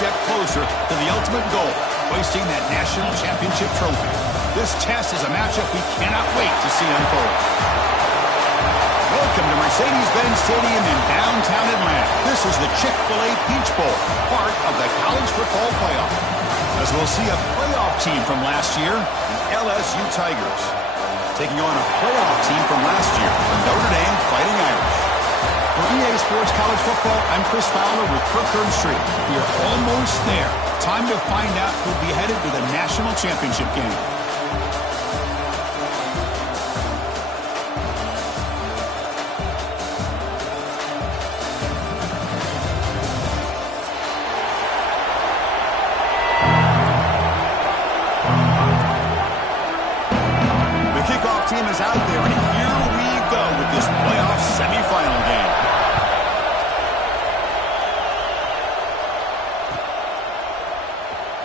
step closer to the ultimate goal, hoisting that national championship trophy. This test is a matchup we cannot wait to see unfold. Welcome to Mercedes-Benz Stadium in downtown Atlanta. This is the Chick-fil-A Peach Bowl, part of the college football playoff. As we'll see a playoff team from last year, the LSU Tigers, taking on a playoff team from last year, the Notre Dame Fighting Irish. For EA Sports College Football, I'm Chris Fowler with Kirkland Street. We are almost there. Time to find out who'll be headed to the national championship game. The kickoff team is out there, and here we go with this playoff semifinal game.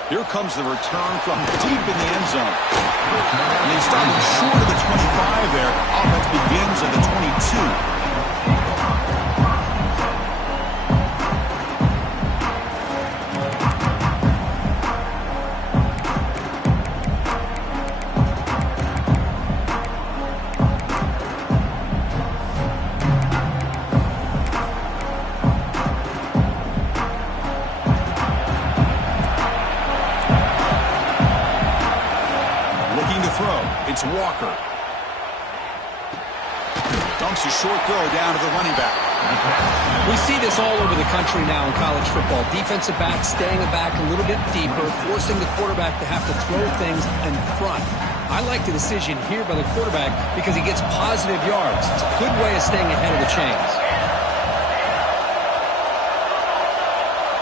Here comes the return from deep in the end zone. And he started short of the 25 there. Offense begins at the 22. It's Walker. Dumps a short throw down to the running back. We see this all over the country now in college football. Defensive backs staying back a little bit deeper, forcing the quarterback to have to throw things in front. I like the decision here by the quarterback because he gets positive yards. It's a good way of staying ahead of the chains.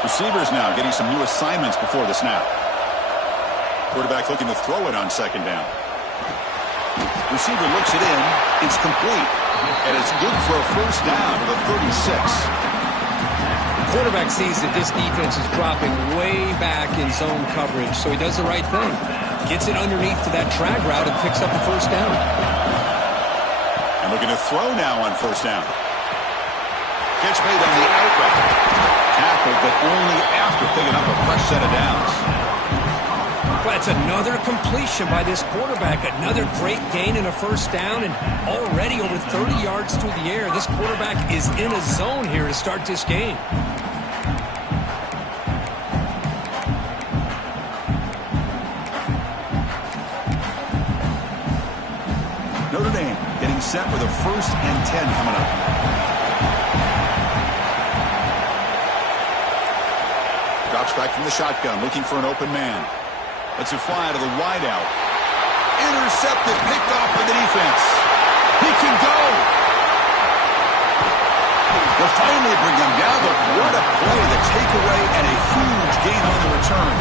Receivers now getting some new assignments before the snap. Quarterback looking to throw it on second down. Receiver looks it in. It's complete. And it's good for a first down to the 36. The quarterback sees that this defense is dropping way back in zone coverage, so he does the right thing. Gets it underneath to that drag route and picks up the first down. And looking to throw now on first down. Catch made on the out route. Tackled, but only after picking up a fresh set of downs. That's another completion by this quarterback. Another great gain in a first down, and already over 30 yards through the air. This quarterback is in a zone here to start this game. Notre Dame getting set with a 1st and 10 coming up. Drops back from the shotgun, looking for an open man. Lets it fly to the wideout. Intercepted, picked off by the defense. He can go. They'll finally bring them down, but what a play, the takeaway, and a huge gain on the return.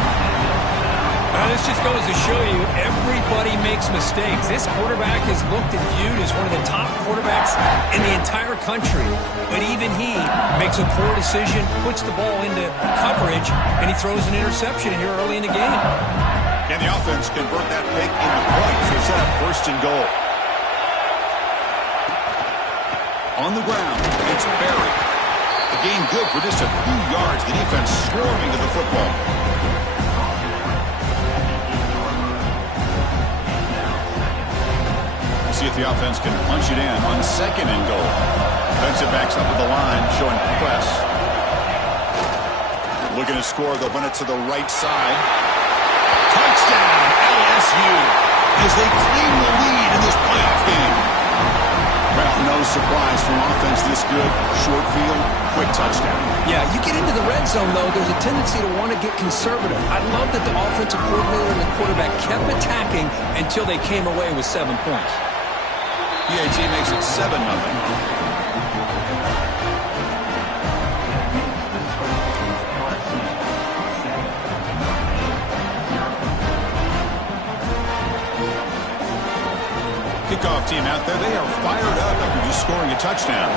This just goes to show you everybody makes mistakes. This quarterback is looked and viewed as one of the top quarterbacks in the entire country. But even he makes a poor decision, puts the ball into coverage, and he throws an interception here early in the game. And the offense convert that pick into points to set up 1st and goal. On the ground, it's buried. A gain good for just a few yards. The defense swarming to the football. We'll see if the offense can punch it in on 2nd and goal. Defensive backs up to the line, showing press. Looking to score, they'll run it to the right side. Touchdown, LSU, as they claim the lead in this playoff game. Well, no surprise from offense this good. Short field, quick touchdown. Yeah, you get into the red zone, though, there's a tendency to want to get conservative. I love that the offensive coordinator and the quarterback kept attacking until they came away with 7 points. PAT makes it 7-0. Kickoff team out there, they are fired up after just scoring a touchdown.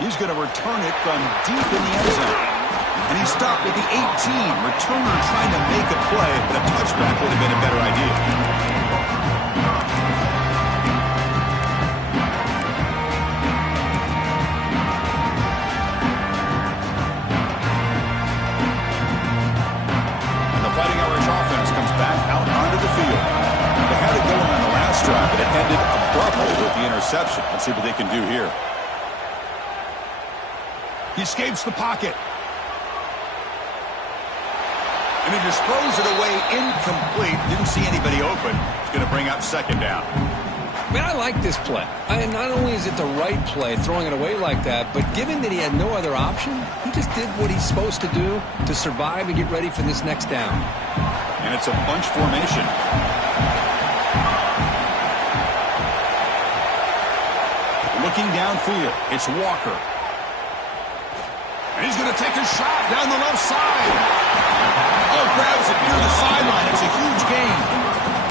He's going to return it from deep in the end zone. And he stopped at the 18. Returner trying to make a play, but a touchback would have been a better idea. drive, but it ended abruptly with the interception. Let's see what they can do here. He escapes the pocket. And he just throws it away incomplete. Didn't see anybody open. It's going to bring up second down. Man, I like this play. Not only is it the right play, throwing it away like that, but given that he had no other option, he just did what he's supposed to do to survive and get ready for this next down. And it's a bunch formation. Looking downfield, it's Walker. And he's going to take a shot down the left side. Oh, grabs it near the sideline. It's a huge gain.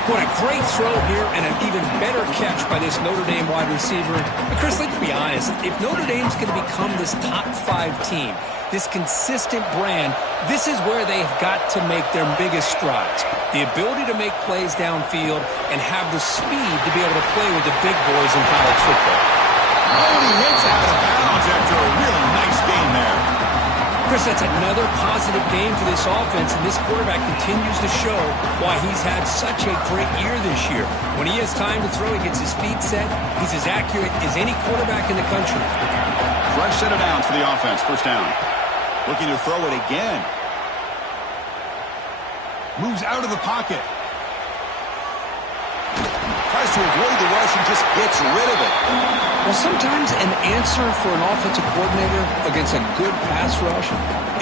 What a great throw here and an even better catch by this Notre Dame wide receiver. But Chris, let's be honest. If Notre Dame's going to become this top 5 team, this consistent brand, this is where they have got to make their biggest strides. The ability to make plays downfield and have the speed to be able to play with the big boys in college football. Oh, he hits out of bounds after a really nice gain there. Chris, that's another positive game for this offense, and this quarterback continues to show why he's had such a great year this year. When he has time to throw, he gets his feet set. He's as accurate as any quarterback in the country. Fresh set of downs for the offense. First down. Looking to throw it again. Moves out of the pocket. Tries to avoid the rush and just gets rid of it. Well, sometimes an answer for an offensive coordinator against a good pass rush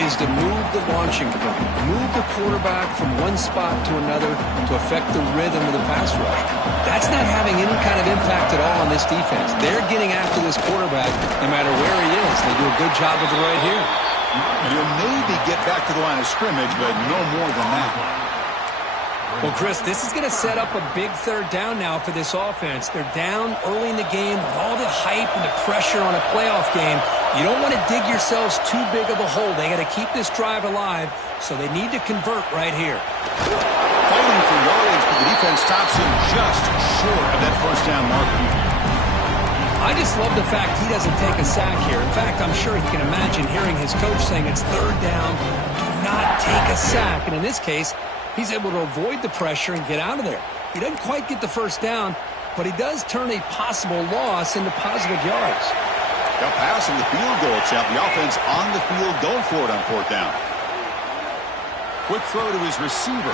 is to move the launching point, move the quarterback from one spot to another to affect the rhythm of the pass rush. That's not having any kind of impact at all on this defense. They're getting after this quarterback no matter where he is. They do a good job of it right here. And he'll maybe get back to the line of scrimmage, but no more than that. Well, Chris, this is going to set up a big third down now for this offense. They're down early in the game with all the hype and the pressure on a playoff game. You don't want to dig yourselves too big of a hole. They got to keep this drive alive, so they need to convert right here. Fighting for yardage, but the defense stops him just short of that first down marker. I just love the fact he doesn't take a sack here. In fact, I'm sure he can imagine hearing his coach saying it's third down, do not take a sack. And in this case, he's able to avoid the pressure and get out of there. He doesn't quite get the first down, but he does turn a possible loss into positive yards. They'll pass in the field goal attempt. The offense on the field going for it on fourth down. Quick throw to his receiver.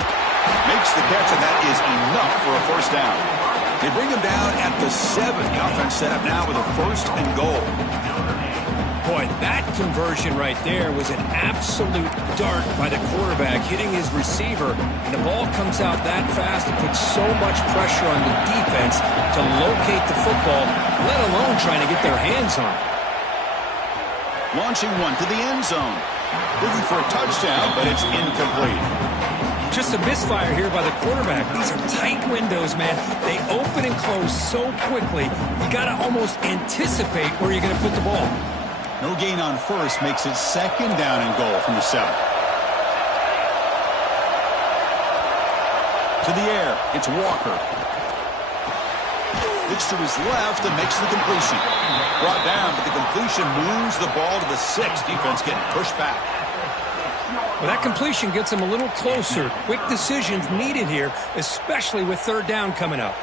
Makes the catch, and that is enough for a first down. They bring him down at the 7. The offense set up now with a first and goal. Boy, that conversion right there was an absolute dart by the quarterback, hitting his receiver. And the ball comes out that fast. It puts so much pressure on the defense to locate the football, let alone trying to get their hands on it. Launching one to the end zone. Looking for a touchdown, but it's incomplete. Just a misfire here by the quarterback. These are tight windows, man. They open and close so quickly. You got to almost anticipate where you're going to put the ball. No gain on first makes it second down and goal from the 7. To the air, it's Walker. Looks to his left and makes the completion. Brought down, but the completion moves the ball to the 6. Defense getting pushed back. Well, that completion gets him a little closer. Quick decisions needed here, especially with third down coming up.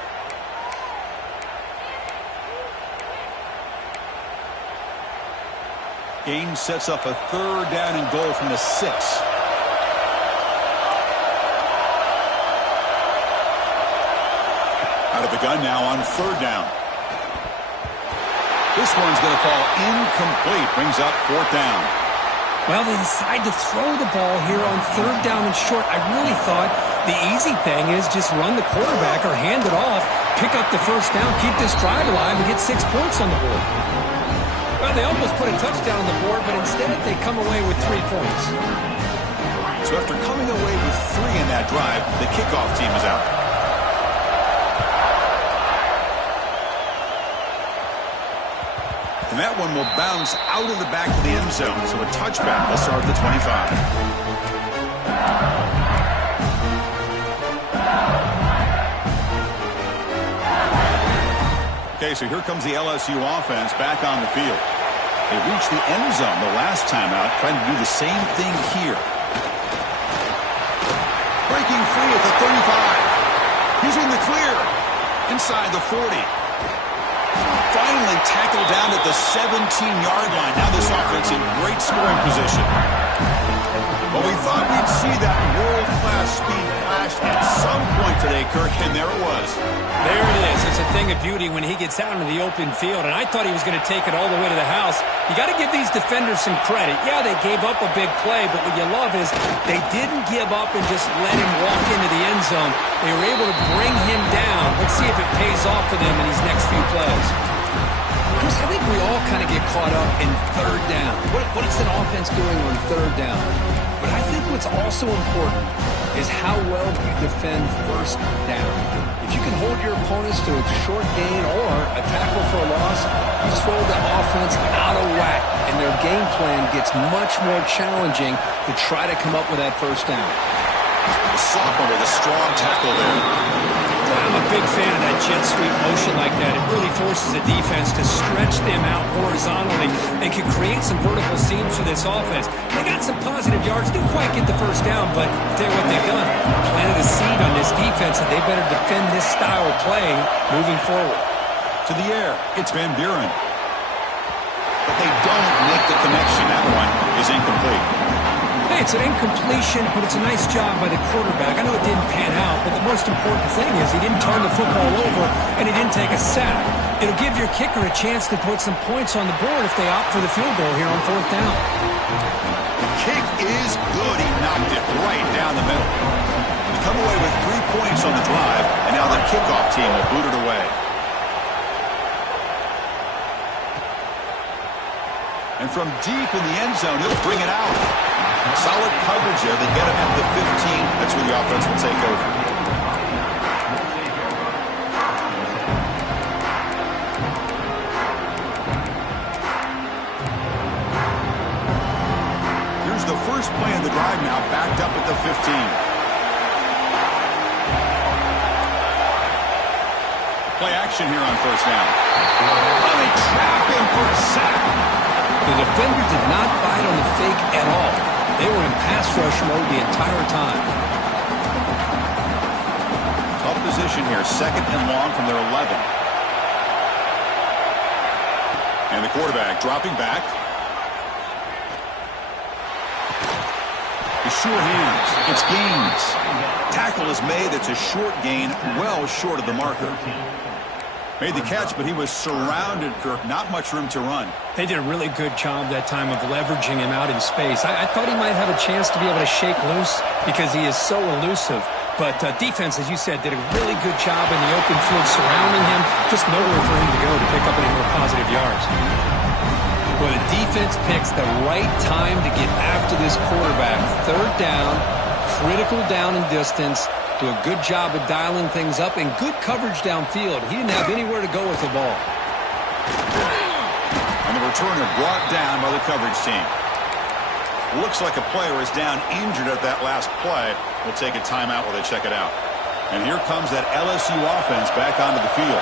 Gain sets up a third down and goal from the 6. Out of the gun now on third down. This one's going to fall incomplete. Brings up fourth down. Well, they decide to throw the ball here on third down and short. I really thought the easy thing is just run the quarterback or hand it off, pick up the first down, keep this drive alive, and get 6 points on the board. Well, they almost put a touchdown on the board, but instead they come away with 3 points. So after coming away with 3 in that drive, the kickoff team is out. And that one will bounce out of the back of the end zone. So a touchback will start at the 25. Okay, so here comes the LSU offense back on the field. They reached the end zone the last time out, trying to do the same thing here. Breaking free at the 35. He's in the clear. Inside the 40. Finally tackled down at the 17-yard line. Now this offense in great scoring position. Well, we thought we'd see that world-class speed flash at some point today, Kirk, and there it was. There it is. It's a thing of beauty when he gets out into the open field, and I thought he was going to take it all the way to the house. You got to give these defenders some credit. Yeah, they gave up a big play, but what you love is they didn't give up and just let him walk into the end zone. They were able to bring him down. Let's see if it pays off for them in these next few plays. Chris, I think we all kind of get caught up in third down. What is an offense doing on third down? But I think what's also important is how well you defend first down. If you can hold your opponents to a short gain or a tackle for a loss, you throw the offense out of whack, and their game plan gets much more challenging to try to come up with that first down. The sophomore with a strong tackle there. I'm a big fan of that jet sweep motion like that. It really forces a defense to stretch them out horizontally and can create some vertical seams for this offense. They got some positive yards. Didn't quite get the first down, but tell you what they've done. Planted a seed on this defense, and they better defend this style of play moving forward. To the air, it's Van Buren. But they don't make the connection. That one is incomplete. Hey, it's an incompletion, but it's a nice job by the quarterback. I know it didn't pan out, but the most important thing is he didn't turn the football over and he didn't take a sack. It'll give your kicker a chance to put some points on the board if they opt for the field goal here on fourth down. The kick is good. He knocked it right down the middle. They come away with 3 points on the drive, and now the kickoff team will boot it away. And from deep in the end zone, he'll bring it out. Solid coverage there. They get him at the 15. That's where the offense will take over. Here's the first play of the drive now, backed up at the 15. Play action here on first down. Oh, they trap him for a sack. The defender did not bite on the fake at all. They were in pass rush mode the entire time. Tough position here. Second and long from their 11. And the quarterback dropping back. The sure hands. It's Gaines. Tackle is made. It's a short gain, well short of the marker. Made the catch, but he was surrounded, Kirk. Not much room to run. They did a really good job that time of leveraging him out in space. I thought he might have a chance to be able to shake loose because he is so elusive. But defense, as you said, did a really good job in the open field surrounding him. Just nowhere for him to go to pick up any more positive yards. Well, the defense picks the right time to get after this quarterback. Third down, critical down and distance. Do a good job of dialing things up and good coverage downfield. He didn't have anywhere to go with the ball. And the returner brought down by the coverage team. Looks like a player is down injured at that last play. We'll take a timeout while they check it out. And here comes that LSU offense back onto the field.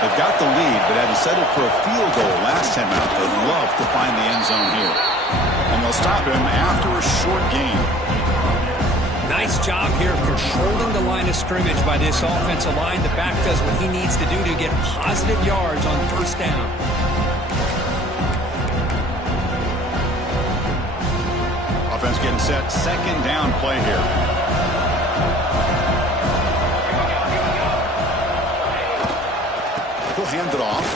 They've got the lead, but had to settle for a field goal last time out. They'd love to find the end zone here. And they'll stop him after a short gain. Nice job here of controlling the line of scrimmage by this offensive line. The back does what he needs to do to get positive yards on first down. Offense getting set. Second down play here. He'll hand it off.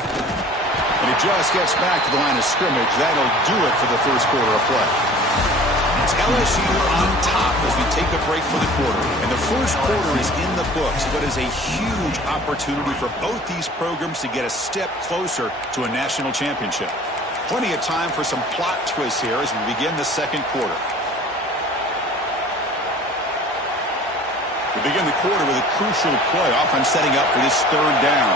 And he just gets back to the line of scrimmage. That'll do it for the first quarter of play. It's LSU on top as we take a break for the quarter. And the first quarter is in the books. What is a huge opportunity for both these programs to get a step closer to a national championship. Plenty of time for some plot twists here as we begin the second quarter. We begin the quarter with a crucial play, often setting up for this third down.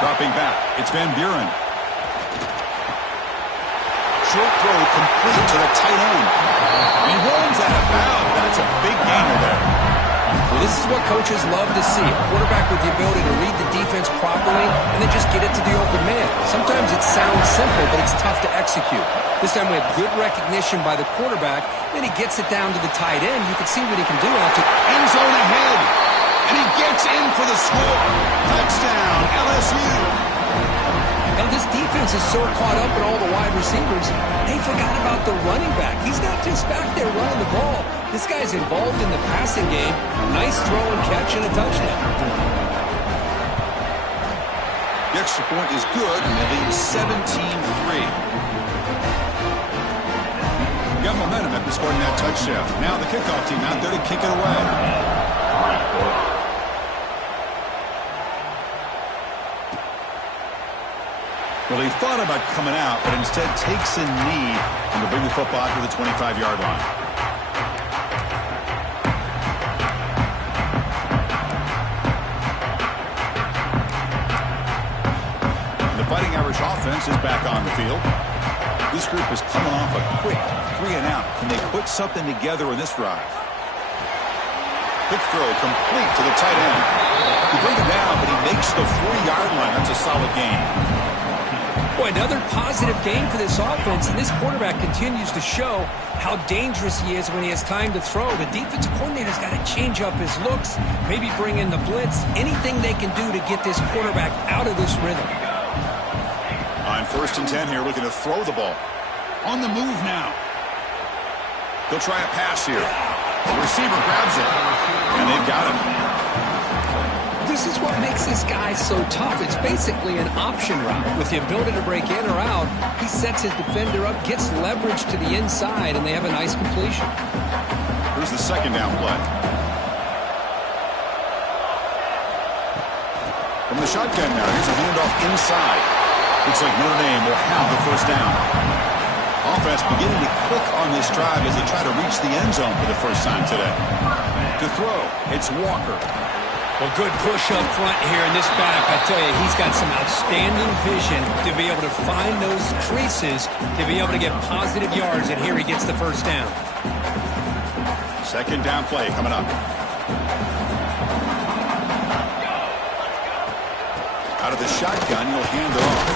Dropping back, it's Van Buren. Short throw complete to the tight end. And he rolls out of bounds. That's a big gainer there. Well, This is what coaches love to see. A quarterback with the ability to read the defense properly and then just get it to the open man. Sometimes it sounds simple, but it's tough to execute. This time we have good recognition by the quarterback. Then he gets it down to the tight end. You can see what he can do after. End zone ahead. And he gets in for the score. Touchdown, LSU. Now, this defense is so caught up in all the wide receivers, they forgot about the running back. He's not just back there running the ball. This guy's involved in the passing game. A nice throw and catch and a touchdown. The extra point is good, and they lead 17-3. Got momentum after scoring that touchdown. Now the kickoff team out there to kick it away. Well, he thought about coming out, but instead takes a knee and to bring the football out to the 25-yard line. The Fighting Irish offense is back on the field. This group is coming off a quick 3-and-out. Can they put something together in this drive? Quick throw complete to the tight end. He brings it down, but he makes the 40-yard line. That's a solid gain. Boy, another positive game for this offense, and this quarterback continues to show how dangerous he is when he has time to throw. The defensive coordinator's got to change up his looks, maybe bring in the blitz, anything they can do to get this quarterback out of this rhythm. On 1st and 10 here, looking to throw the ball. On the move now. They'll try a pass here. The receiver grabs it, and they've got him. This is what makes this guy so tough. It's basically an option route. With the ability to break in or out, he sets his defender up, gets leverage to the inside, and they have a nice completion. Here's the second down play. From the shotgun now, here's a handoff inside. Looks like Notre Dame will have the first down. Offense beginning to click on this drive as they try to reach the end zone for the first time today. To throw, it's Walker. Well, good push up front here in this back. I tell you, he's got some outstanding vision to be able to find those creases, to be able to get positive yards, and here he gets the first down. Second down play coming up. Out of the shotgun, he'll hand it off.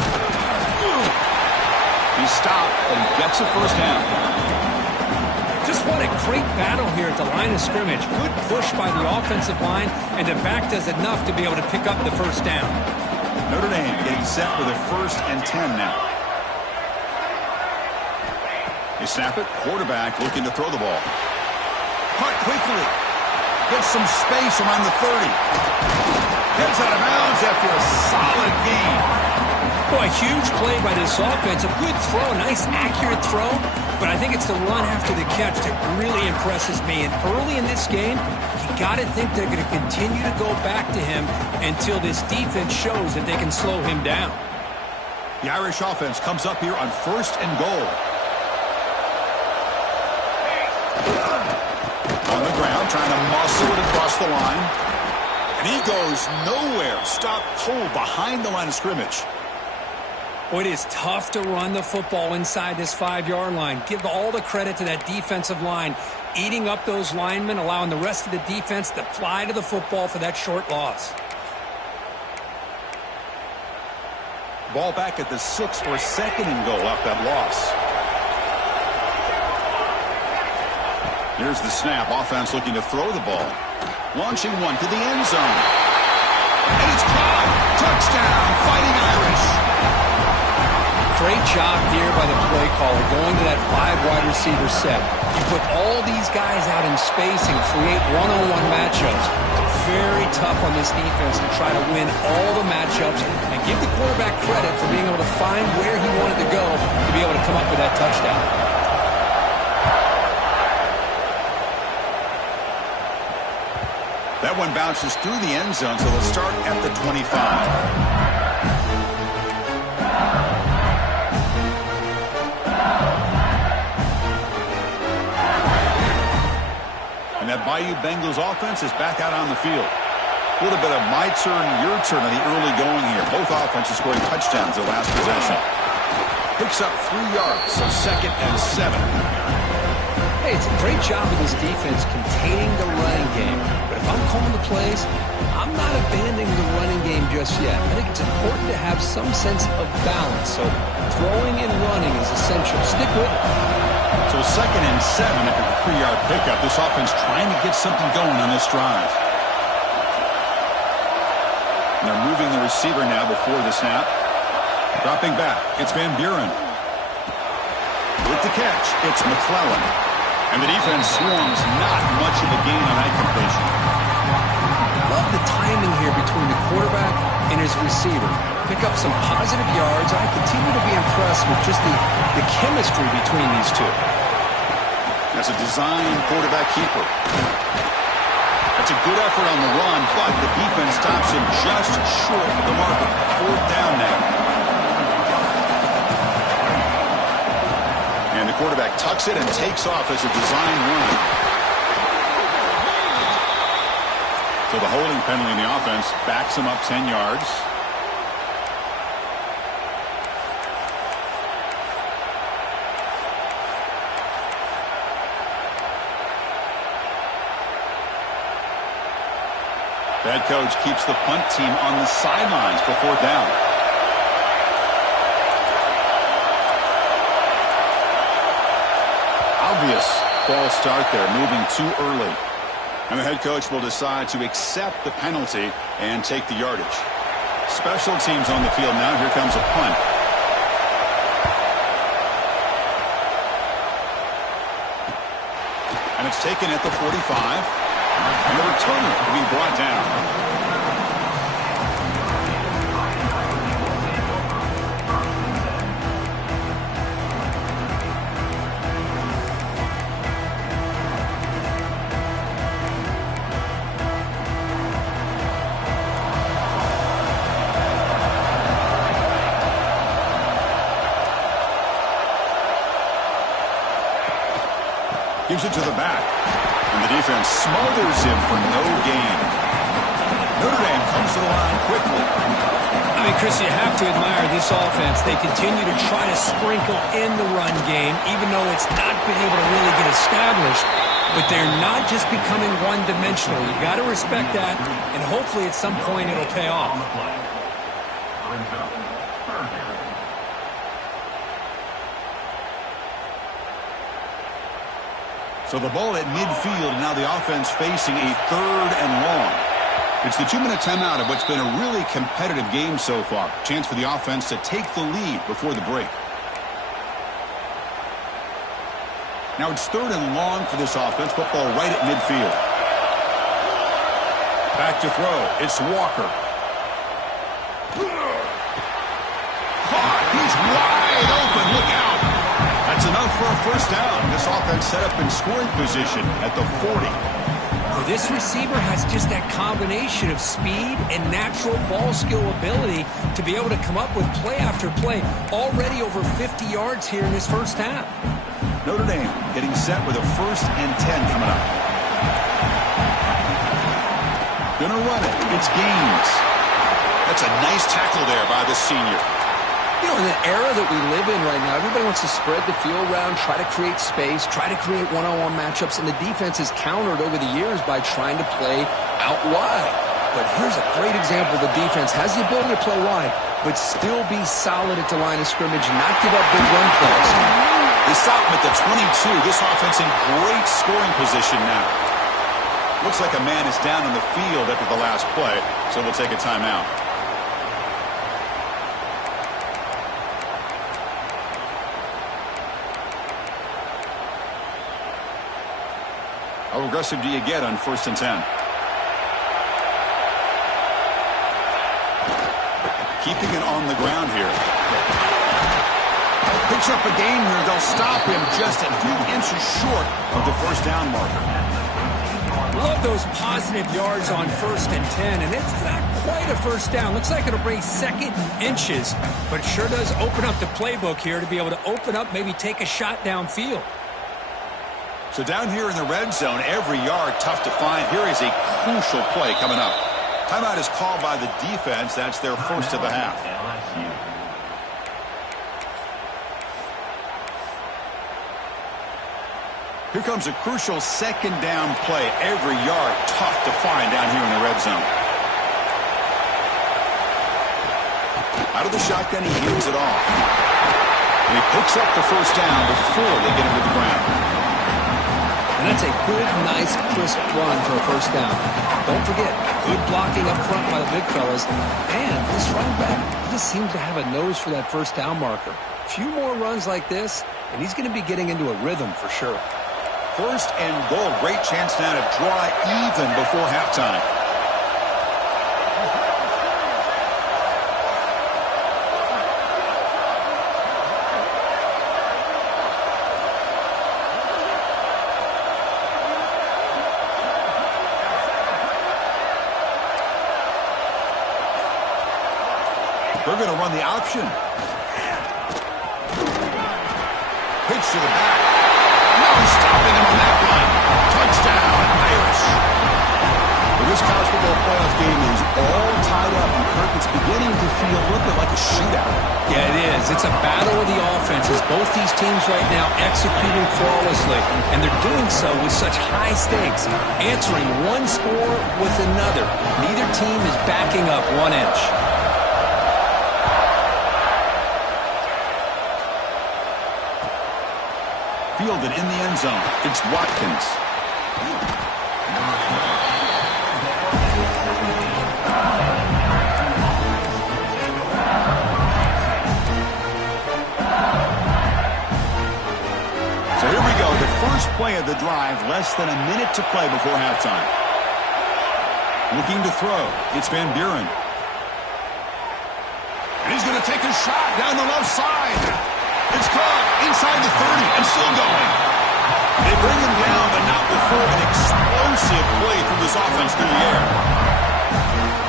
He's stopped, but he gets a first down. Just what a great battle here at the line of scrimmage. Good push by the offensive line, and the back does enough to be able to pick up the first down. Notre Dame getting set for the 1st and 10 now. They snap it. Quarterback looking to throw the ball. Caught quickly. Gets some space around the 30. Gets out of bounds after a solid gain. Boy, huge play by this offense. A good throw, a nice accurate throw. But I think it's the run after the catch that really impresses me. And early in this game, you got to think they're going to continue to go back to him until this defense shows that they can slow him down. The Irish offense comes up here on 1st and goal. On the ground, trying to muscle it across the line. And he goes nowhere. Stop cold behind the line of scrimmage. Well, it is tough to run the football inside this 5-yard line. Give all the credit to that defensive line, eating up those linemen, allowing the rest of the defense to fly to the football for that short loss. Ball back at the 6 or 2nd and goal off that loss. Here's the snap. Offense looking to throw the ball. Launching one to the end zone. And it's caught. Touchdown, Fighting Irish. Great job here by the play caller, going to that 5-wide receiver set. You put all these guys out in space and create one-on-one matchups. Very tough on this defense to try to win all the matchups and give the quarterback credit for being able to find where he wanted to go to be able to come up with that touchdown. That one bounces through the end zone, so they'll start at the 25. And that Bayou Bengals offense is back out on the field. A little bit of my turn, your turn on the early going here. Both offenses scoring touchdowns their last possession. Picks up 3 yards, so 2nd and 7. Hey, it's a great job of this defense containing the running game. But if I'm calling plays, I'm not abandoning the running game just yet. I think it's important to have some sense of balance. So throwing and running is essential. Stick with it. So 2nd and 7 after the 3-yard pickup. This offense trying to get something going on this drive. And they're moving the receiver now before the snap. Dropping back, it's Van Buren. With the catch, it's McClellan. And the defense swarms, not much of a gain on that completion. Love the timing here between the quarterback and his receiver. Pick up some positive yards. I continue to be impressed with just the chemistry between these two. That's a design quarterback keeper. That's a good effort on the run, but the defense stops him just short of the marker. 4th down now. And the quarterback tucks it and takes off as a design run. So the holding penalty in the offense backs him up 10 yards. The head coach keeps the punt team on the sidelines for 4th down. Obvious false start there, moving too early. And the head coach will decide to accept the penalty and take the yardage. Special teams on the field now. Here comes a punt. And it's taken at the 45. And the returner will be brought down. Gives it to the back. And the defense smothers him for no gain. Notre Dame comes to the line quickly. I mean, Chris, you have to admire this offense. They continue to try to sprinkle in the run game, even though it's not been able to really get established. But they're not just becoming one-dimensional. You got to respect that, and hopefully at some point it'll pay off. So the ball at midfield, and now the offense facing a 3rd and long. It's the 2-minute timeout of what's been a really competitive game so far. Chance for the offense to take the lead before the break. Now it's 3rd and long for this offense. Football right at midfield. Back to throw. It's Walker. Caught. He's wide open. Look out. That's enough for a 1st down. This offense set up in scoring position at the 40. Well, this receiver has just that combination of speed and natural ball skill ability to be able to come up with play after play. Already over 50 yards here in this 1st half. Notre Dame getting set with a 1st and 10 coming up. Gonna run it. It's Gaines. That's a nice tackle there by the senior. You know, in the era that we live in right now, everybody wants to spread the field around, try to create space, try to create one-on-one matchups, and the defense has countered over the years by trying to play out wide. But here's a great example. The defense has the ability to play wide, but still be solid at the line of scrimmage and not give up big run plays. They stop him at the 22. This offense in great scoring position now. Looks like a man is down on the field after the last play, so we'll take a timeout. How aggressive do you get on 1st and 10? Keeping it on the ground here. Picks up a gain here. They'll stop him just a few inches short of the 1st down marker. Love those positive yards on 1st and 10, and it's not quite a 1st down. Looks like it'll bring 2nd inches, but it sure does open up the playbook here to be able to open up, maybe take a shot downfield. So down here in the red zone, every yard tough to find. Here is a crucial play coming up. Timeout is called by the defense. That's their 1st of the half. Here comes a crucial second down play. Every yard tough to find down here in the red zone. Out of the shotgun, he hands it off. And he picks up the first down before they get him to the ground. And that's a good, nice, crisp run for a first down. Don't forget, good blocking up front by the big fellas. And this running back just seems to have a nose for that first down marker. A few more runs like this, and he's going to be getting into a rhythm for sure. First and goal. Great chance now to draw even before halftime. They're going to run the option. Pitch to the back. No stopping him on that one. Touchdown, Irish. Well, this college football playoff game is all tied up, and Kirk, it's beginning to feel a little bit like a shootout. Yeah, it is. It's a battle of the offenses. Both these teams right now executing flawlessly, and they're doing so with such high stakes, answering one score with another. Neither team is backing up 1 inch. Fielded in the end zone. It's Watkins. So here we go. The first play of the drive. Less than a minute to play before halftime. Looking to throw. It's Van Buren. And he's going to take a shot down the left side. It's caught inside the 30 and still going. They bring him down, but not before an explosive play from this offense through the air.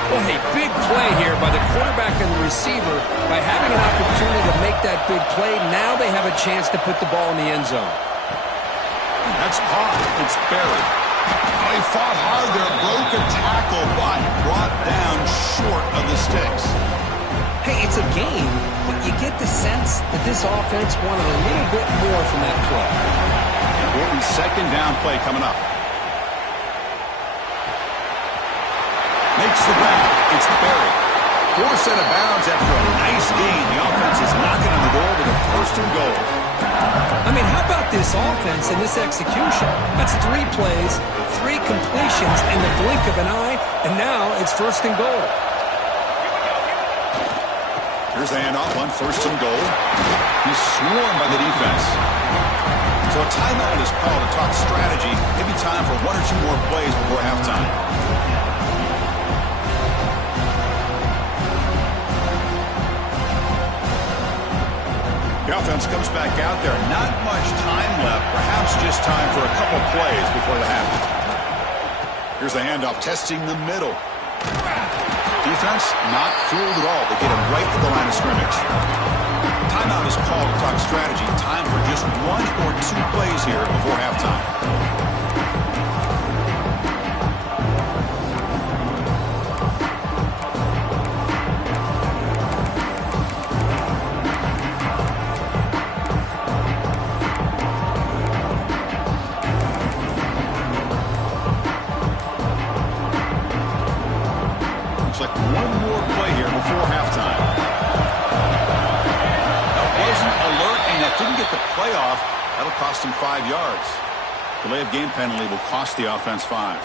Well, hey, big play here by the quarterback and the receiver. By having an opportunity to make that big play, now they have a chance to put the ball in the end zone. That's caught. It's buried. Oh, he fought hard there, broke a tackle, but brought down short of the sticks. Hey, it's a game, but you get the sense that this offense wanted a little bit more from that play. Important second down play coming up. Makes the grab. It's buried. Forced out of bounds after a nice gain. The offense is knocking on the door with a first and goal. I mean, how about this offense and this execution? That's 3 plays, 3 completions in the blink of an eye, and now it's first and goal. Here's the handoff on first and goal. He's swarmed by the defense. So a timeout is called to talk strategy. Maybe time for 1 or 2 more plays before halftime. The offense comes back out there. Not much time left. Perhaps just time for a couple plays before the half. Here's the handoff, testing the middle. Defense, not fooled at all. They get him right at the line of scrimmage. Timeout is called to talk strategy. Time for just 1 or 2 plays here before halftime. Like 1 more play here before halftime. That wasn't alert enough. Didn't get the play off. That'll cost him 5 yards. Delay of game penalty will cost the offense 5.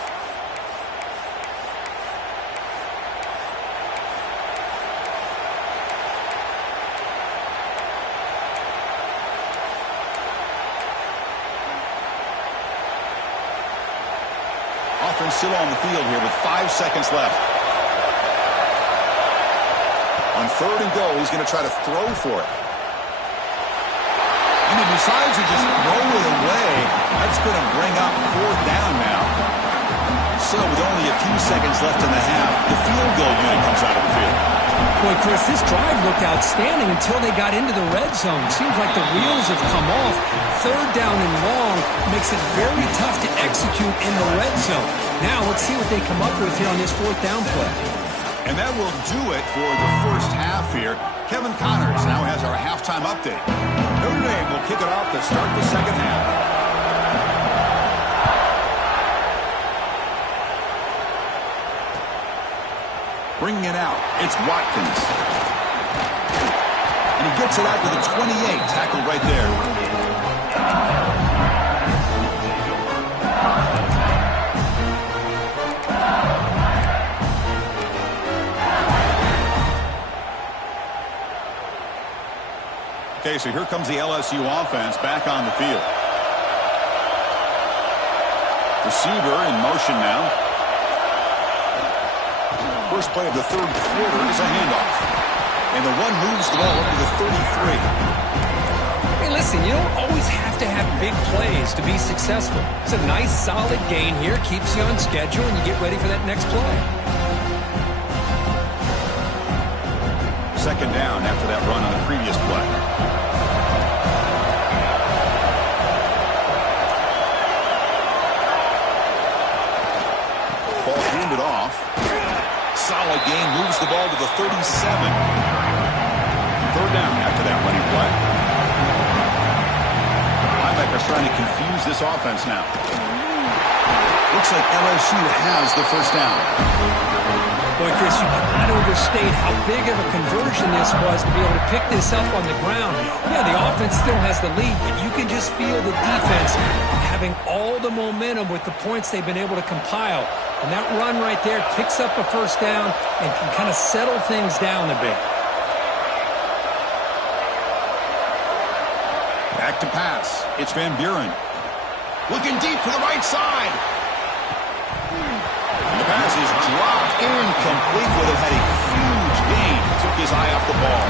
Offense still on the field here with 5 seconds left. On third and goal, he's going to try to throw for it. And he decides to just throw it away. That's going to bring up 4th down now. So with only a few seconds left in the half, the field goal unit comes out of the field. Boy, Chris, this drive looked outstanding until they got into the red zone. Seems like the wheels have come off. 3rd down and long makes it very tough to execute in the red zone. Now let's see what they come up with here on this 4th down play. And that will do it for the first half here. Kevin Connors now has our halftime update. Notre Dame will kick it off to start the second half. Bringing it out, it's Watkins. And he gets it out to the 28, tackled right there. Okay, so here comes the LSU offense back on the field. Receiver in motion now. First play of the third quarter is a handoff. And the one moves the ball up to the 33. Hey, listen, you don't always have to have big plays to be successful. It's a nice, solid gain here. Keeps you on schedule, and you get ready for that next play. Second down after that run on the previous play. Ball handed off. Solid gain, moves the ball to the 37. Third down after that running play. Linebacker's trying to confuse this offense now. Looks like LSU has the first down. Boy, Chris, you cannot overstate how big of a conversion this was to be able to pick this up on the ground. Yeah, the offense still has the lead, but you can just feel the defense having all the momentum with the points they've been able to compile. And that run right there picks up a first down and can kind of settle things down a bit. Back to pass. It's Van Buren. Looking deep to the right side. And the pass is dropped. Incomplete. Would have had a huge gain. Took his eye off the ball.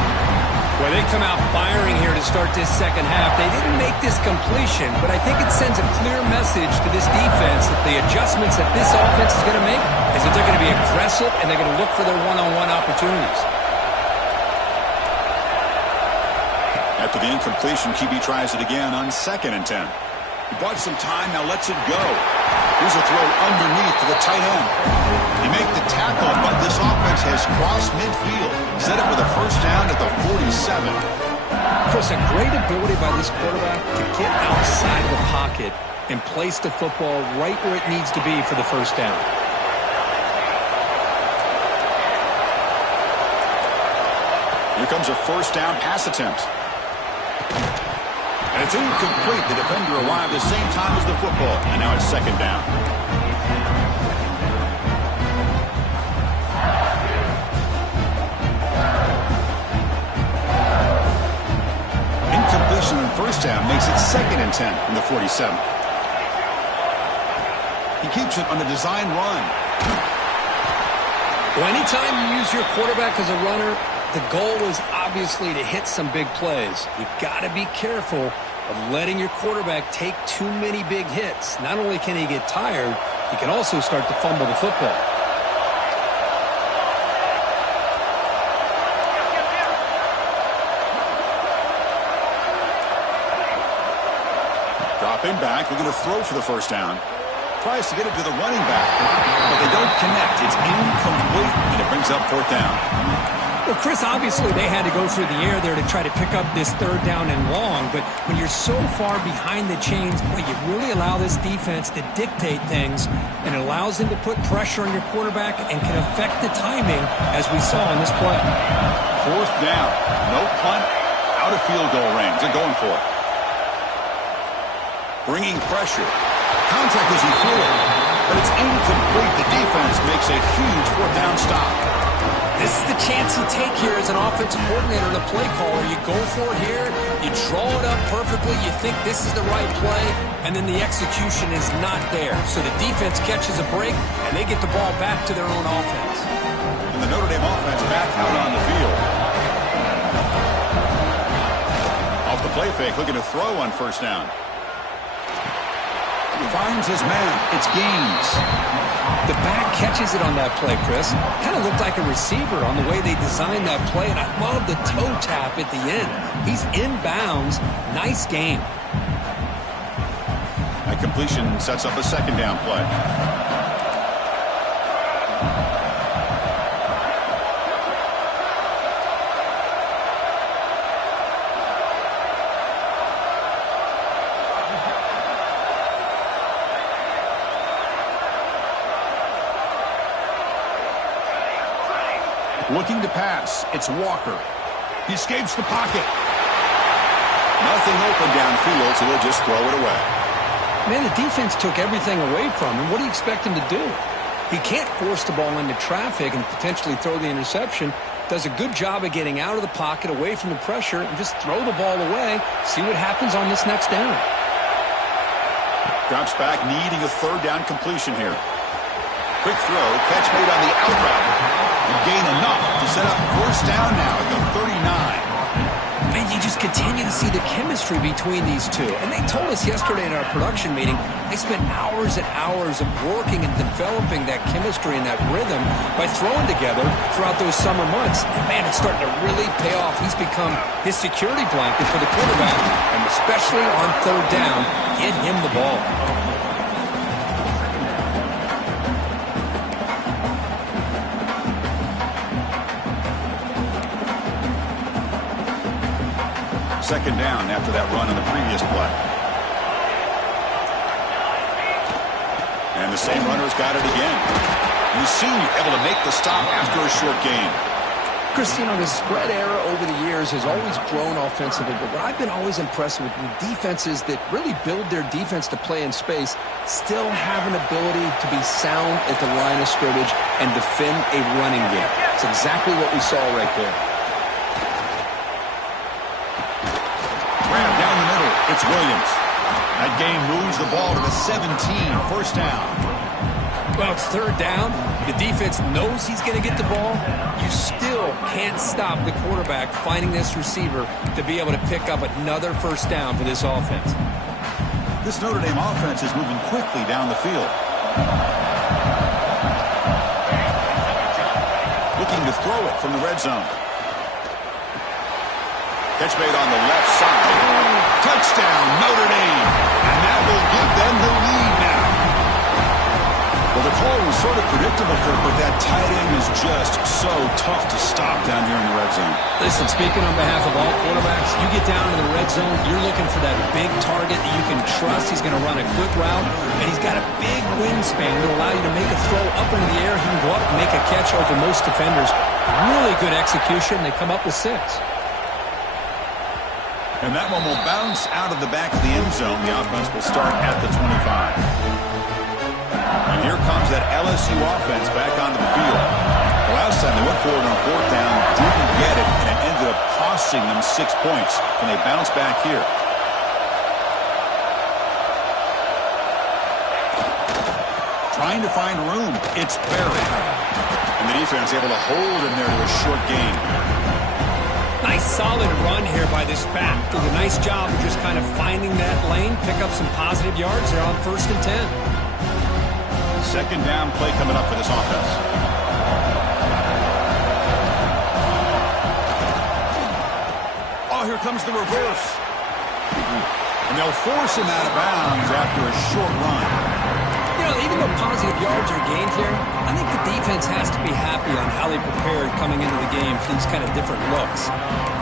Well, they come out firing here to start this second half. They didn't make this completion, but I think it sends a clear message to this defense that the adjustments that this offense is going to make is that they're going to be aggressive and they're going to look for their one-on-one opportunities. After the incompletion, QB tries it again on 2nd and 10. He bought some time, now lets it go. Here's a throw underneath to the tight end. He made the tackle, but this offense has crossed midfield. Set up with a first down at the 47. Chris, a great ability by this quarterback to get outside of the pocket and place the football right where it needs to be for the first down. Here comes a first down pass attempt. And it's incomplete. The defender arrived the same time as the football. And now it's second down. Incompletion on first down makes it 2nd and 10 from the 47. He keeps it on the design run. Well, anytime you use your quarterback as a runner, the goal is obviously to hit some big plays. You got to be careful of letting your quarterback take too many big hits. Not only can he get tired, he can also start to fumble the football. Dropping back, looking to throw for the first down. Tries to get it to the running back, but they don't connect. It's incomplete, and it brings up 4th down. Well, Chris, obviously they had to go through the air there to try to pick up this third down and long, but when you're so far behind the chains, boy, you really allow this defense to dictate things, and it allows them to put pressure on your quarterback and can affect the timing, as we saw in this play. 4th down, no punt, out of field goal range. They're going for it. Bringing pressure. Contact as he threw it, but it's incomplete. The defense makes a huge 4th down stop. This is the chance you take here as an offensive coordinator and a play caller. You go for it here, you draw it up perfectly, you think this is the right play, and then the execution is not there. So the defense catches a break, and they get the ball back to their own offense. And the Notre Dame offense back out on the field. Off the play fake, looking to throw on first down. He finds his man. It's Gaines. The back catches it on that play, Chris. Kind of looked like a receiver on the way they designed that play, and I love the toe tap at the end. He's inbounds. Nice game. That completion sets up a 2nd down play. Looking to pass. It's Walker. He escapes the pocket. Nothing open downfield, so he'll just throw it away. Man, the defense took everything away from him. What do you expect him to do? He can't force the ball into traffic and potentially throw the interception. Does a good job of getting out of the pocket, away from the pressure, and just throw the ball away. See what happens on this next down. Drops back, needing a third down completion here. Quick throw, catch made on the out route. And gain enough to set up first down now at the 39. And you just continue to see the chemistry between these two. And they told us yesterday in our production meeting, they spent hours and hours of working and developing that chemistry and that rhythm by throwing together throughout those summer months. And man, it's starting to really pay off. He's become his security blanket for the quarterback, and especially on third down, get him the ball. Second down after that run on the previous play. And the same runner's got it again. The senior able to make the stop after a short gain. Chris, you know, the spread era over the years has always grown offensively, but what I've been always impressed with defenses that really build their defense to play in space still have an ability to be sound at the line of scrimmage and defend a running game. It's exactly what we saw right there. Down the middle, it's Williams. That game moves the ball to the 17, first down. Well, it's third down. The defense knows he's going to get the ball. You still can't stop the quarterback finding this receiver to be able to pick up another first down for this offense. This Notre Dame offense is moving quickly down the field. Looking to throw it from the red zone. Catch made on the left side. Touchdown, Notre Dame. And that will give them the lead now. Well, the call was sort of predictable, Kirk, but that tight end is just so tough to stop down here in the red zone. Listen, speaking on behalf of all quarterbacks, you get down in the red zone, you're looking for that big target that you can trust. He's going to run a quick route, and he's got a big wingspan to allow you to make a throw up into the air. He can go up and make a catch over most defenders. Really good execution. They come up with 6. And that one will bounce out of the back of the end zone. The offense will start at the 25. And here comes that LSU offense back onto the field. The last time they went forward on fourth down, didn't get it, and it ended up costing them 6 points. And they bounce back here. Trying to find room. It's Barry. And the defense able to hold him there to a short gain. Nice solid run here by this back. Did a nice job of just kind of finding that lane, pick up some positive yards. They're on 1st and 10. Second down play coming up for this offense. Oh, here comes the reverse. And they'll force him out of bounds after a short run. You know, even though positive yards are gained here, I think the defense has to be happy on how they prepared coming into the game for these kind of different looks.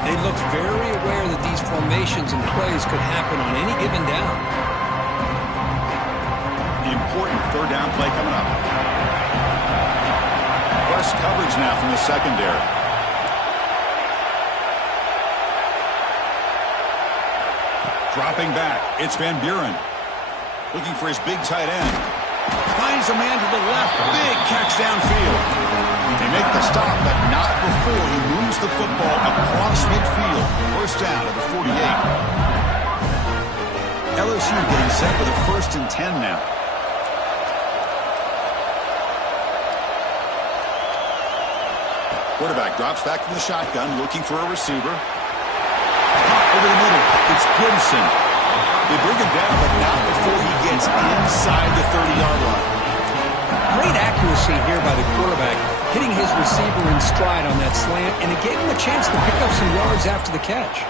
They looked very aware that these formations and plays could happen on any given down. The important third down play coming up. Press coverage now from the secondary. Dropping back, it's Van Buren. Looking for his big tight end. Finds a man to the left. Big catch downfield. They make the stop, but not before he moves the football across midfield. First down at the 48. LSU getting set for the 1st and 10 now. Quarterback drops back from the shotgun, looking for a receiver. Over the middle, it's Gibson. They bring him down, but not before he gets inside the 30-yard line. Great accuracy here by the quarterback, hitting his receiver in stride on that slant, and it gave him a chance to pick up some yards after the catch.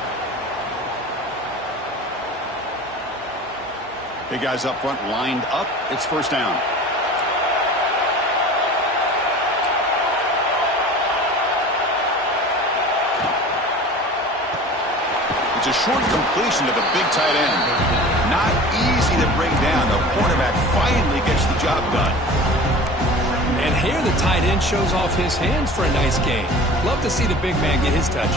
Big guys up front lined up. It's first down. It's a short completion to the big tight end. Not easy to bring down. The quarterback finally gets the job done. And here the tight end shows off his hands for a nice gain. Love to see the big man get his touches.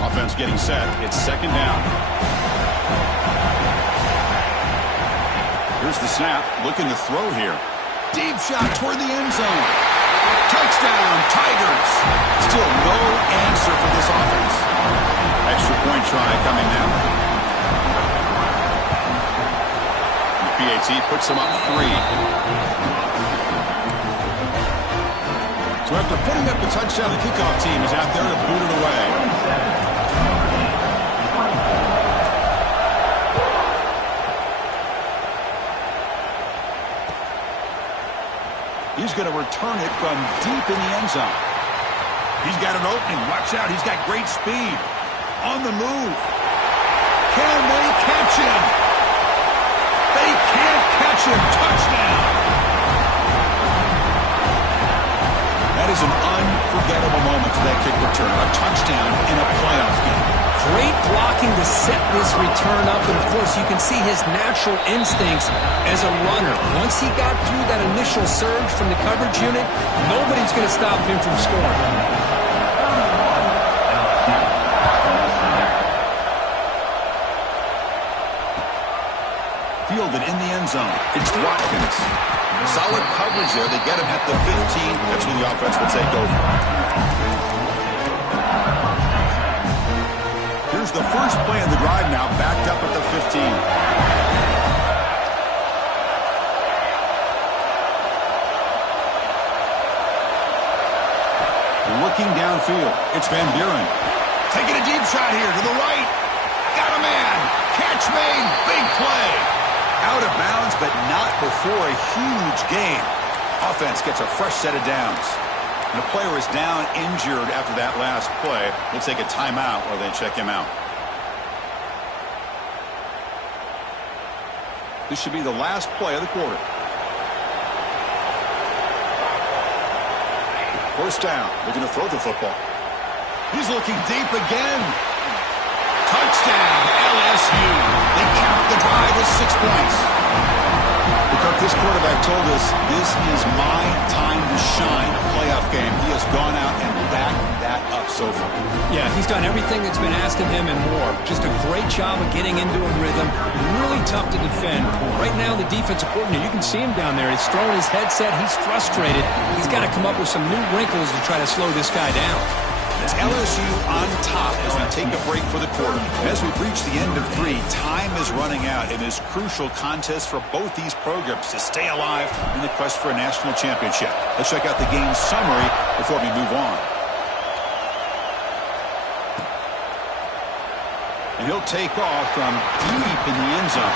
Offense getting set. It's second down. Here's the snap. Looking to throw here. Deep shot toward the end zone. Touchdown, Tigers. Still no answer for this offense. Extra point try coming now. The PAT puts them up 3. So after putting up the touchdown, the kickoff team is out there to boot it away. He's going to return it from deep in the end zone. He's got an opening. Watch out. He's got great speed. On the move. Can they catch him? They can't catch him. Touchdown. That is an unforgettable moment for that kick return. A touchdown in a playoff game. Great blocking to set this return up, and of course you can see his natural instincts as a runner. Once he got through that initial surge from the coverage unit, nobody's going to stop him from scoring. Fielded in the end zone. It's Watkins. Solid coverage there. They get him at the 15. That's when the offense will take over. Here's the first play of the drive now, backed up at the 15. Looking downfield. It's Van Buren. Taking a deep shot here to the right. Got a man. Catch made. Big play. Out of bounds, but not before a huge gain. Offense gets a fresh set of downs. And the player is down injured after that last play. We'll take a timeout while they check him out. This should be the last play of the quarter. First down. Looking to throw the football. He's looking deep again. Touchdown, LSU. They count the drive with 6 points. Because this quarterback told us this is my time to shine. A playoff game. He has gone out and backed that up so far. Yeah, he's done everything that's been asked of him and more. Just a great job of getting into a rhythm. Really tough to defend. Right now, the defensive coordinator, you can see him down there. He's throwing his headset. He's frustrated. He's got to come up with some new wrinkles to try to slow this guy down. It's LSU on top as we take a break for the quarter. As we've reached the end of 3, time is running out in this crucial contest for both these programs to stay alive in the quest for a national championship. Let's check out the game summary before we move on. And he'll take off from deep in the end zone.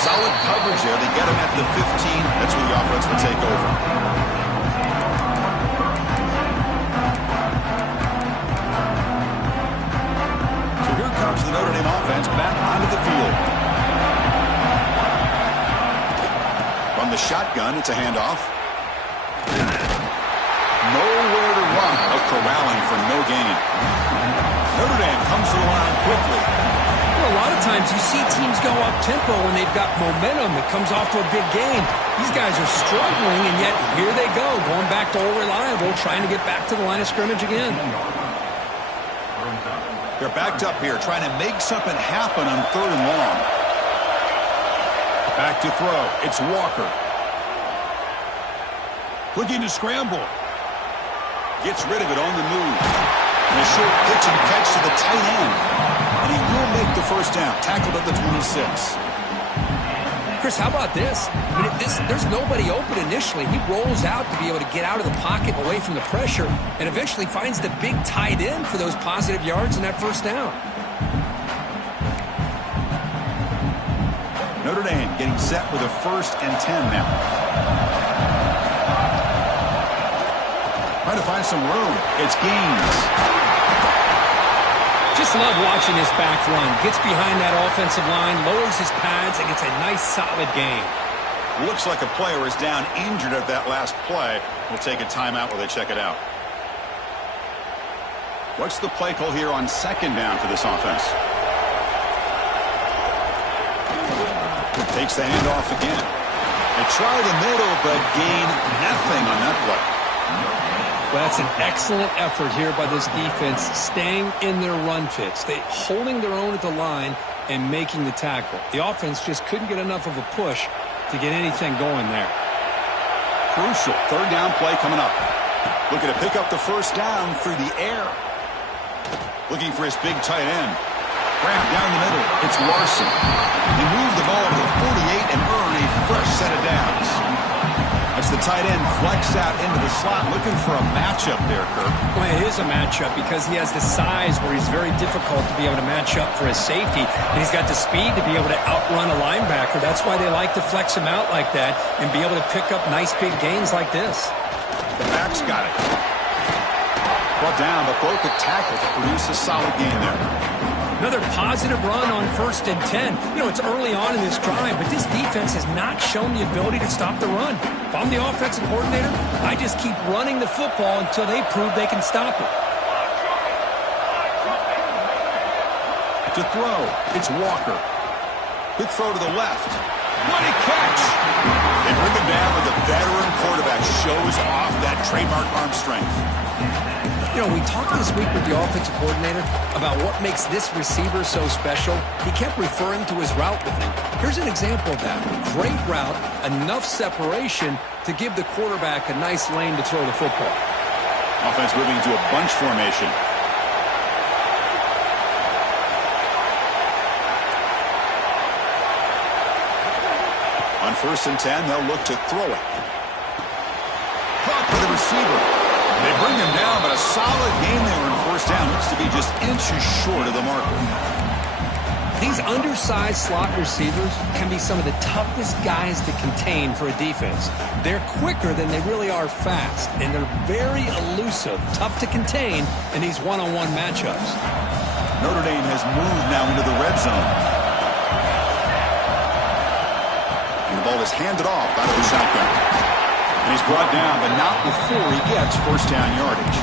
Solid coverage there. They get him at the 15. That's where the offense will take over. The Notre Dame offense back onto the field. From the shotgun, it's a handoff. Nowhere to run. A corralling for no gain. Notre Dame comes to the line quickly. Well, a lot of times you see teams go up-tempo when they've got momentum. It comes off to a big gain. These guys are struggling, and yet here they go, going back to old reliable, trying to get back to the line of scrimmage again. They're backed up here, trying to make something happen on 3rd and long. Back to throw. It's Walker. Looking to scramble. Gets rid of it on the move. And a short pitch and catch to the tight end. And he will make the first down. Tackled at the 26. Chris, how about this? I mean, there's nobody open initially. He rolls out to be able to get out of the pocket away from the pressure and eventually finds the big tight end for those positive yards and that first down. Notre Dame getting set with a 1st and 10 now. Trying to find some room. It's Gaines. Just love watching this back run. Gets behind that offensive line, lowers his pads, and gets a nice solid gain. Looks like a player is down injured at that last play. We'll take a timeout while they check it out. What's the play call here on second down for this offense? Takes the handoff again. They try the middle, but gain nothing on that play. Well, that's an excellent effort here by this defense, staying in their run fits. They holding their own at the line and making the tackle. The offense just couldn't get enough of a push to get anything going there. Crucial third down play coming up. Looking to pick up the first down through the air. Looking for his big tight end. Grab down the middle. It's Larson. They move the ball to the 48 and earn a fresh set of downs. As the tight end flex out into the slot, looking for a matchup there, Kirk. Well, it is a matchup because he has the size where he's very difficult to be able to match up for his safety, and he's got the speed to be able to outrun a linebacker. That's why they like to flex him out like that and be able to pick up nice big gains like this. The back's got it. Brought down, but broke the tackle to produce a solid gain there. Another positive run on 1st and 10. You know, it's early on in this drive, but this defense has not shown the ability to stop the run. If I'm the offensive coordinator, I just keep running the football until they prove they can stop it. To throw, it's Walker. Quick throw to the left. What a catch! They bring him down with a veteran quarterback. Shows off that trademark arm strength. You know, we talked this week with the offensive coordinator about what makes this receiver so special. He kept referring to his route running. Here's an example of that. Great route, enough separation to give the quarterback a nice lane to throw the football. Offense moving into a bunch formation. On 1st and 10, they'll look to throw it. Caught by the receiver. They bring him down, but a solid gain there in 1st down. Looks to be just inches short of the marker. These undersized slot receivers can be some of the toughest guys to contain for a defense. They're quicker than they really are fast, and they're very elusive, tough to contain in these one-on-one matchups. Notre Dame has moved now into the red zone. And the ball is handed off out of the shotgun. And he's brought down, but not before he gets 1st down yardage.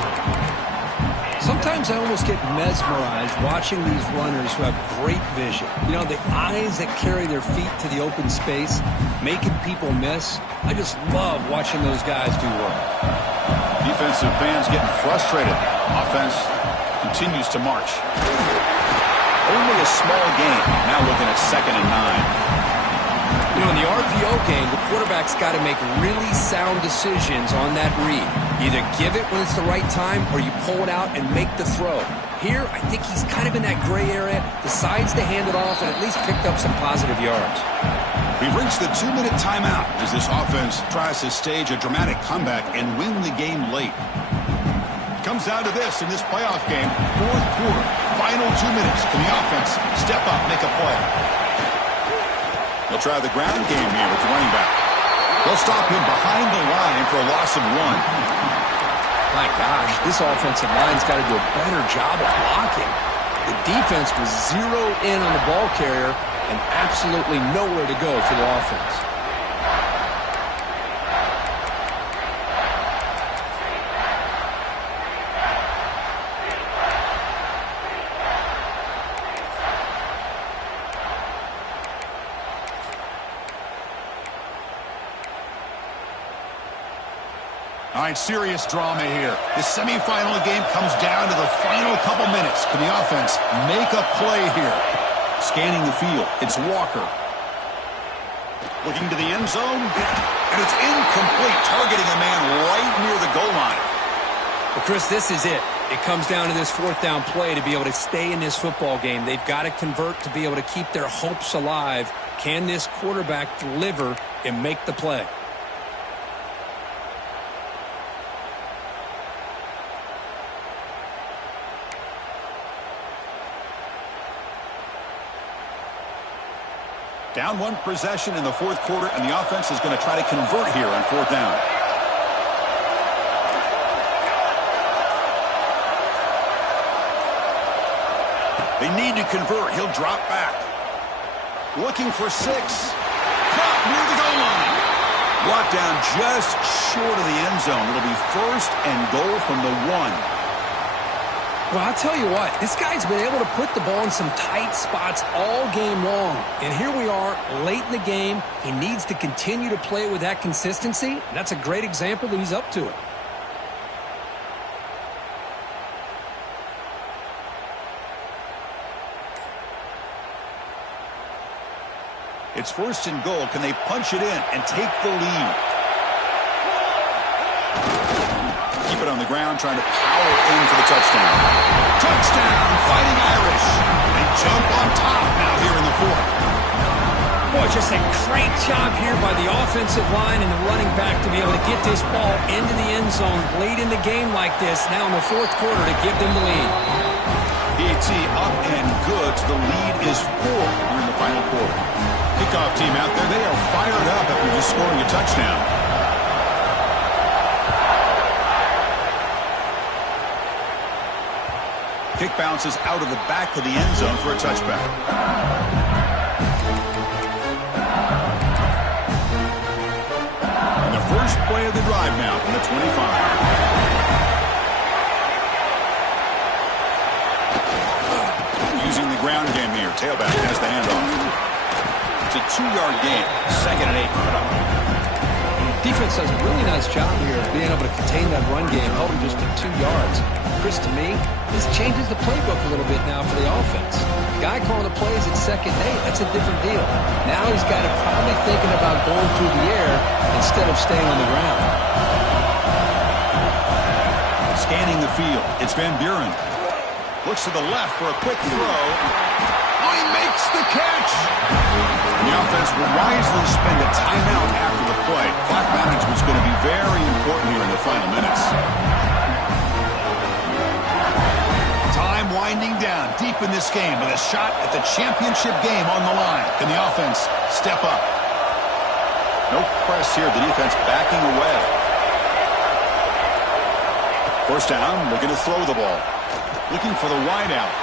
Sometimes I almost get mesmerized watching these runners who have great vision. You know, the eyes that carry their feet to the open space, making people miss. I just love watching those guys do work. Defensive fans getting frustrated. Offense continues to march. Only a small gain. Now looking at 2nd and 9. You know, in the RPO game, the quarterback's got to make really sound decisions on that read. Either give it when it's the right time or you pull it out and make the throw. Here, I think he's kind of in that gray area, decides to hand it off and at least picked up some positive yards. We've reached the 2-minute timeout as this offense tries to stage a dramatic comeback and win the game late. It comes down to this in this playoff game, 4th quarter, final 2 minutes. Can the offense step up, make a play? They'll try the ground game here with the running back. They'll stop him behind the line for a loss of 1. My gosh, this offensive line's got to do a better job of blocking. The defense was zeroed in on the ball carrier and absolutely nowhere to go for the offense. All right, serious drama here. The semifinal game comes down to the final couple minutes. Can the offense make a play here? Scanning the field, it's Walker. Looking to the end zone, and it's incomplete, targeting a man right near the goal line. Well, Chris, this is it. It comes down to this 4th down play to be able to stay in this football game. They've got to convert to be able to keep their hopes alive. Can this quarterback deliver and make the play? Down 1 possession in the 4th quarter, and the offense is going to try to convert here on 4th down. They need to convert. He'll drop back. Looking for 6. Caught near the goal line. down just short of the end zone. It'll be 1st and goal from the 1. Well, I'll tell you what, this guy's been able to put the ball in some tight spots all game long. And here we are, late in the game. He needs to continue to play with that consistency. And that's a great example that he's up to it. It's 1st and goal. Can they punch it in and take the lead? Keep it on the ground, trying to power in for the touchdown. Touchdown, Fighting Irish. They jump on top now here in the 4th. Boy, just a great job here by the offensive line and the running back to be able to get this ball into the end zone late in the game like this, now in the 4th quarter to give them the lead. PAT up and good. The lead is 4 here in the final quarter. Kickoff team out there. They are fired up after just scoring a touchdown. Kick bounces out of the back of the end zone for a touchback. And the first play of the drive now from the 25. Using the ground game here. Tailback has the handoff. It's a 2-yard gain. 2nd and 8. Defense does a really nice job here of being able to contain that run game, held him just to 2 yards. Chris, to me, this changes the playbook a little bit now for the offense. Guy calling the plays at 2nd and 8, that's a different deal. Now he's got it probably thinking about going through the air instead of staying on the ground. Scanning the field, it's Van Buren. Looks to the left for a quick throw. Oh, he makes the catch! And the offense will wisely spend a timeout after the play. Clock management is going to be very important here in the final minutes. Time winding down deep in this game with a shot at the championship game on the line. Can the offense step up? No press here. The defense backing away. 1st down, looking to throw the ball. Looking for the wideout.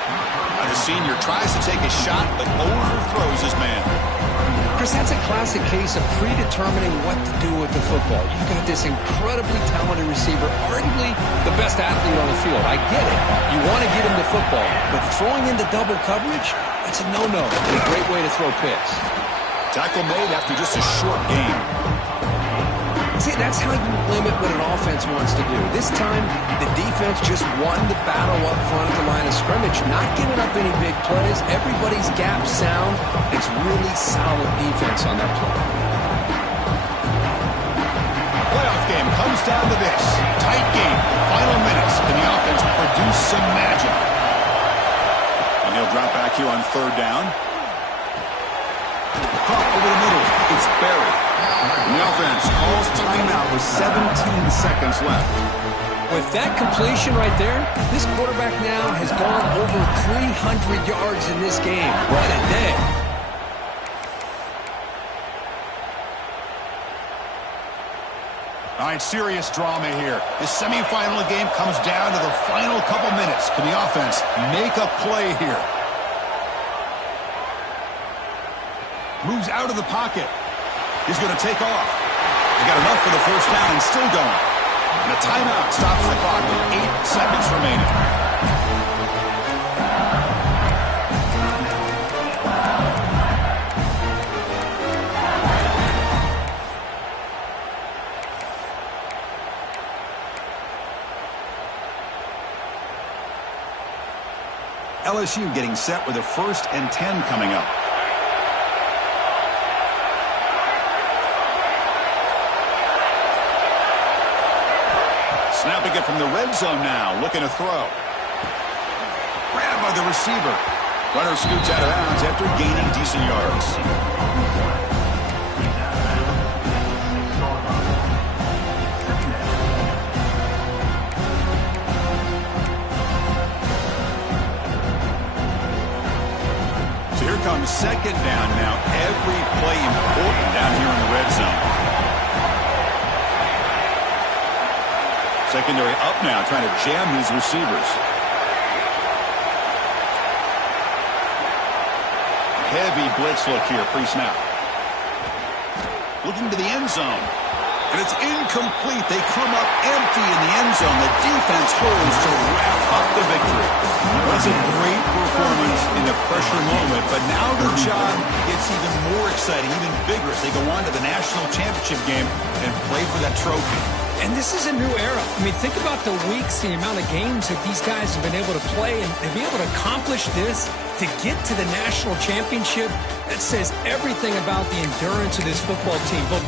The senior tries to take a shot, but overthrows his man. Chris, that's a classic case of predetermining what to do with the football. You've got this incredibly talented receiver, arguably the best athlete on the field. I get it. You want to get him the football, but throwing into double coverage, that's a no-no and a great way to throw picks. Tackle made after just a short game. See, that's how you limit what an offense wants to do. This time, the defense just won the battle up front at the line of scrimmage, not giving up any big plays. Everybody's gap sound. It's really solid defense on that play. Playoff game comes down to this. Tight game. Final minutes. Can the offense produce some magic? And he'll drop back here on 3rd down. Pump over the middle. It's Barry. And the offense calls timeout with 17 seconds left. With that completion right there, this quarterback now has gone over 300 yards in this game. What a day. All right, serious drama here. The semifinal game comes down to the final couple minutes. Can the offense make a play here? Moves out of the pocket. He's going to take off. He got enough for the 1st down and still going. And a timeout stops the clock with 8 seconds remaining. LSU getting set with a 1st and 10 coming up. Snapping it from the red zone now, looking to throw. Grabbed by the receiver. Runner scoots out of bounds after gaining decent yards. So here comes 2nd down now. Every play important down here in the red zone. Secondary up now, trying to jam these receivers. Heavy blitz look here, pre-snap. Looking to the end zone. And it's incomplete. They come up empty in the end zone. The defense holds to wrap up the victory. That's a great performance in a pressure moment, but now their job gets even more exciting, even bigger as they go on to the national championship game and play for that trophy. And this is a new era. I mean, think about the weeks, the amount of games that these guys have been able to play, and to be able to accomplish this, to get to the national championship, that says everything about the endurance of this football team, both